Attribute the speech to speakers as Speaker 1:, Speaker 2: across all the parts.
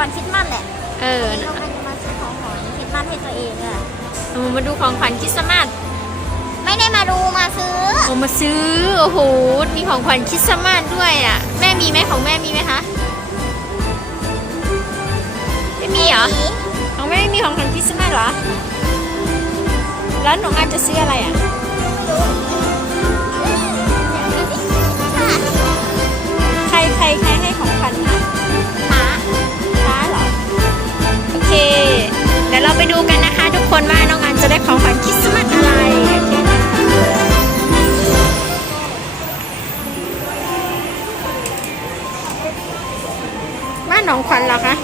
Speaker 1: ก่อนคริสต์มาสแหละ
Speaker 2: เออ
Speaker 1: เรากำลังจะมาซื้อของขวัญคริสต์มาสให้ตัวเองอะ
Speaker 2: เอามาดูของขวัญคริสต์มาส
Speaker 1: ไม่ได้มาดูมาซื้อ
Speaker 2: โอ้มาซื้อ โอ้โห มีของขวัญคริสต์มาสด้วยอะ แม่มีไหมของแม่มีไหมคะ ไม่มีเหรอ ของแม่ไม่มีของขวัญคริสต์มาสเหรอ แล้วหนูอาจจะซื้ออะไรอะ ใครใครใคร ดี๋ยวเราไปดูกันนะคะทุกคนว่าน้องอันจะได้ของขวัญคริสต์มาสอะไรโอเคค่ะบ้านหนองขวัญเหรอคะ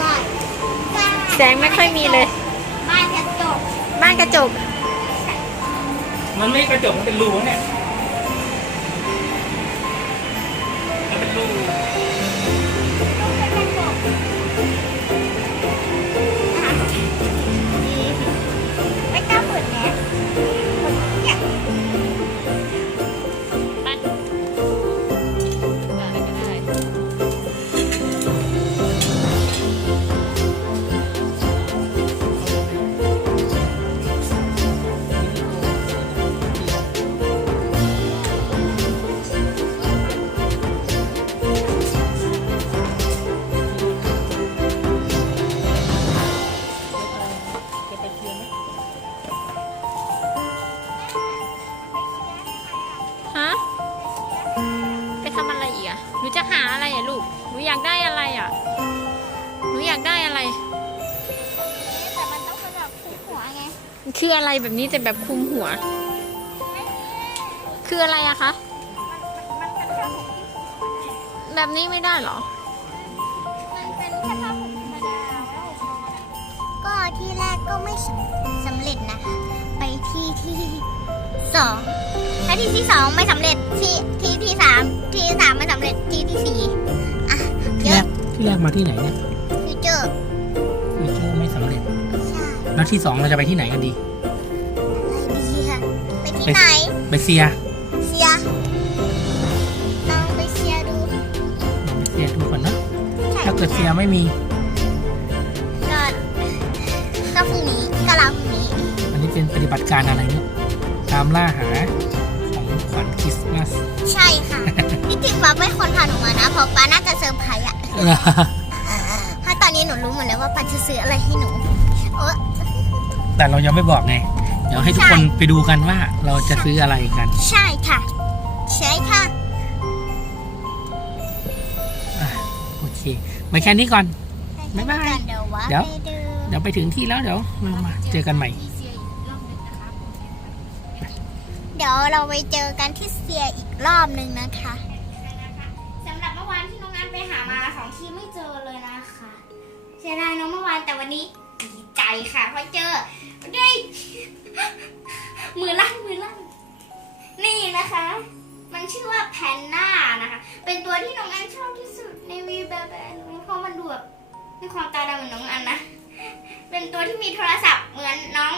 Speaker 2: แสงไม่ค่อยมีเลย
Speaker 1: บ้านกระจก
Speaker 2: บ้านกระจก
Speaker 3: มันไม่กระจกมันเป็นรูเนี่ย
Speaker 1: คื
Speaker 2: ออะไรแบบนี้แต่แบบคลุมหัว คืออะไรอะคะ
Speaker 1: มันเป็นแค่ผมที่
Speaker 2: แบบนี้ไม่ได้เหรอ
Speaker 1: มันเป็นแค่ผ้าผมธรรมดาก็ที่แรกก็ไม่สำเร็จนะคะ ไปที่ที่สองถ้าที่ที่สองไม่สำเร็จที่ที่ที่สามที่สามไม่สำเร็จที่ที่สี่อะ
Speaker 3: ที่
Speaker 1: เย
Speaker 3: แร
Speaker 1: อะ
Speaker 3: กที่แรกมาที่ไหนเนี่ย แล้วที่สองเราจะไปที่ไหนกันดี
Speaker 1: อะไรดีอะไปที่
Speaker 3: ไป
Speaker 1: ไหน
Speaker 3: ไปเซีย
Speaker 1: เชียร์ลองไปเชียร์ดู
Speaker 3: ไปเซียดูก่อนเนอะ
Speaker 1: ใช่
Speaker 3: ถ้าเกิดเซียไม่มี
Speaker 1: ก็ก็พรุ่งนี้ก็รอพรุ่งนี้
Speaker 3: อันนี้เป็นปฏิบัติการอะไรเนี่ยตามล่าหาของขวัญคริสต์มาส
Speaker 1: ใช่ค่ะที่จริงป้าไม่ควรพาหนูมานะเพราะป้าน่าจะเซอร์ไพรส์อะเพราะตอนนี้หนูรู้หมดแล้วว่าป้าจะซื้ออะไรให้หนู โอ้
Speaker 3: แต่เรายังไม่บอกไง เดี๋ยวให้ทุกคน
Speaker 1: ใช่
Speaker 3: ไปดูกันว่าเราจะซื้ออะไรกัน
Speaker 1: ใช่ค่ะ ใช่ค่ะ
Speaker 3: อะโอเคมาแค่นี้ก่อน บ๊ายบาย
Speaker 1: เดี๋ยวว่า
Speaker 3: เดี๋ยว
Speaker 1: ไปดู
Speaker 3: เดี๋ยวไปถึงที่แล้วเดี๋ยวเรามาเจอกันใหม่
Speaker 1: เดี๋ยวเราไปเจอกันที่เซียอีกรอบหนึ่งนะคะสำหรับเมื่อวานที่น้องอันไปหามาสองที่ไม่เจอเลยนะคะเสียดายเน้องเมื่อวานแต่วันนี้ดีใจค่ะเพราะเจอ ด้มือลั่นมือลั่นนี่นะคะ มันชื่อว่าแพนน่านะคะ เป็นตัวที่น้องอันชอบที่สุดในวีแบบแบนี้เพราะมันดูแบบมีความตาดำเหมือนน้องอันนะ เป็นตัวที่มีโทรศัพท์เหมือนน้อง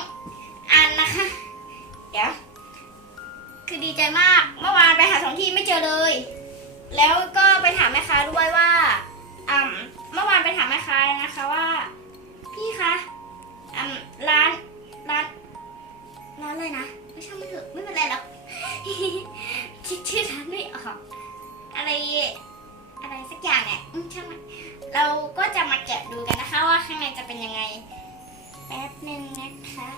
Speaker 1: อันนะคะ เดี๋ยว คือดีใจมาก เมื่อวานไปหาสองที่ไม่เจอเลย แล้วก็ไปถามแม่ค้าด้วยว่าเมื่อวานไปถามแม่ค้านะคะว่า พี่คะร้าน ร้านร้านอะไรนะ ไม่ช่างมันเถอะไม่เป็นไรหรอก คิดชื่อร้านไม่ออก อะไร อะไรสักอย่างเนี่ยอืมช่างมันเราก็จะมาแกะดูกันนะคะ ว่าข้างในจะเป็นยังไง แป๊บหนึ่งนะคะ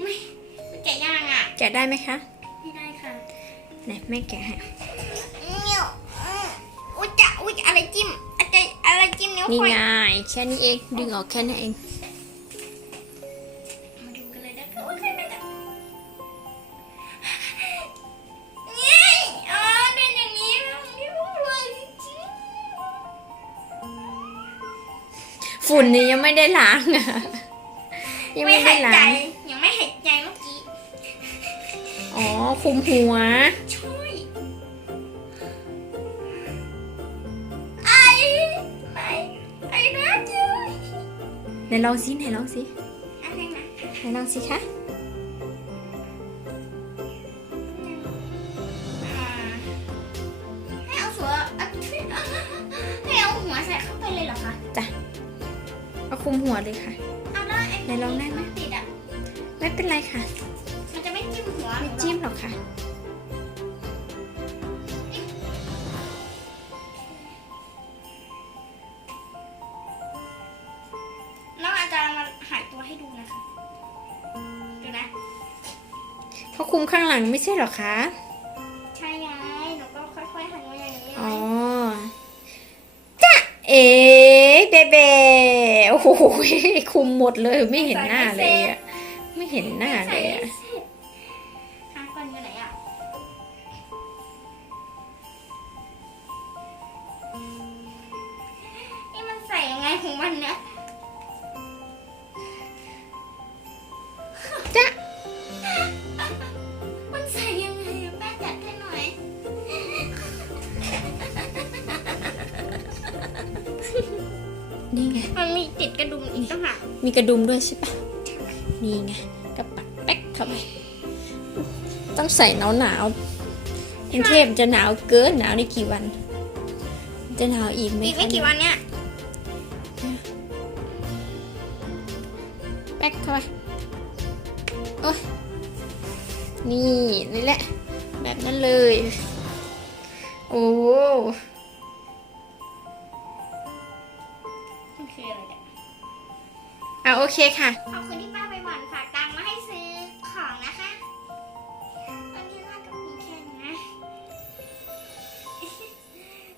Speaker 1: ไม่ไม่แกะย่างอะ
Speaker 2: แกะได้ไหมคะ
Speaker 1: ไม่ได้ค่ะ
Speaker 2: ไหนแม่แกะให้
Speaker 1: เนี้ยวอุ้ยจะอุ้ยอะไรจิ้มอะไรอะไรจิ้มนิ้ว
Speaker 2: นี่
Speaker 1: ควาย
Speaker 2: ไงแค่นี้เองดึงออกแค่นี้เอง ฝุ่นนี่ยังไม่ได้ล้างอะ ยัง
Speaker 1: ไม่
Speaker 2: ได้ล้าง
Speaker 1: ยังไม่หายใจเมื่อกี้
Speaker 2: อ๋อคุมหัว
Speaker 1: ช่วยไอไอไอรักยู
Speaker 2: ไหนลองซิไหนลองสิ
Speaker 1: อะไรนะ
Speaker 2: ไหนลองสิคะ
Speaker 1: ให้เอาหัวใส่เข้าไปเลยเหรอ
Speaker 2: คะ จ้ะ มหัวเลยค่ะ
Speaker 1: เอาแล้วไอ้
Speaker 2: ไหนลองได้ไหม
Speaker 1: ติดอะ
Speaker 2: ไม่เป็นไรค่ะ
Speaker 1: มันจะไม่จิ้มหัวห
Speaker 2: ไม่
Speaker 1: นูหรอ
Speaker 2: จิ้มหรอกค่ะ
Speaker 1: น้องอาจารย์มาหายตัวให้ดูนะคะดูนะ
Speaker 2: เขาคุมข้างหลังไม่ใช่หรอคะ
Speaker 1: ใช่ไงหนูก็ค่อยๆหันมาอย่างนี้
Speaker 2: อ๋อจ้ะเอ๋ เบเบโอ้โหคุมหมดเลยไม่เห็นหน้าเลยอะไม่เห็นหน้าเลยอะ
Speaker 1: มันมีติดกระดุมอีกต่างหาก
Speaker 2: มีกระดุมด้วยใช่ปะนี่ไงกระปักแป๊กเข้าไปต้องใส่หนาวหนาวๆกรุงเทพจะหนาวเกินหนาวได้กี่วัน จะหนาวอีกไหม
Speaker 1: อีกไม่
Speaker 2: คะ
Speaker 1: กี่วันเนี่ย
Speaker 2: แป๊กเข้าไปโอ้ยนี่นี่แหละ แบบนั้นเลย โอ้
Speaker 1: อะ
Speaker 2: โอเคค่ะ
Speaker 1: ขอบคุณที่ป้าไปหวานฝากตังค์มาให้ซื้อของนะคะตอนนี้น่าจะมีแค่นี้นะ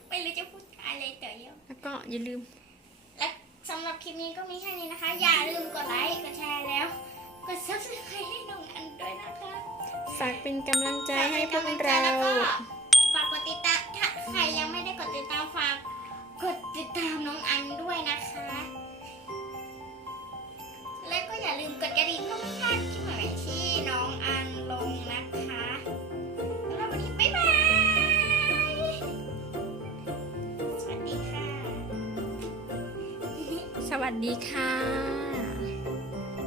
Speaker 1: ไม่รู้จะพูดอะไรต่อเยอะ
Speaker 2: แล้วก็อย่าลืม
Speaker 1: และสำหรับคลิปนี้ก็มีแค่นี้นะคะ อย่าลืมกดไลค์ กดแชร์แล้ว กด subscribe ให้น้องอันด้วยนะคะ
Speaker 2: ฝากเป็นกำลังใจให้พวก
Speaker 1: ฝป็นำลังใจ
Speaker 2: เรา
Speaker 1: แล้วก็ฝากกดติดตาม ถ้าใครยังไม่ได้กดติดตามฝากกดติดตามน้องอันด้วยนะคะแลืมกดกระดิ่งเพื่อไม่พลาดคลิปใหม่ที่น้องอันลงนะคะแล้ววันนี้บ๊ายบายสวัสดีค่ะ
Speaker 2: สวัสดีค่ะ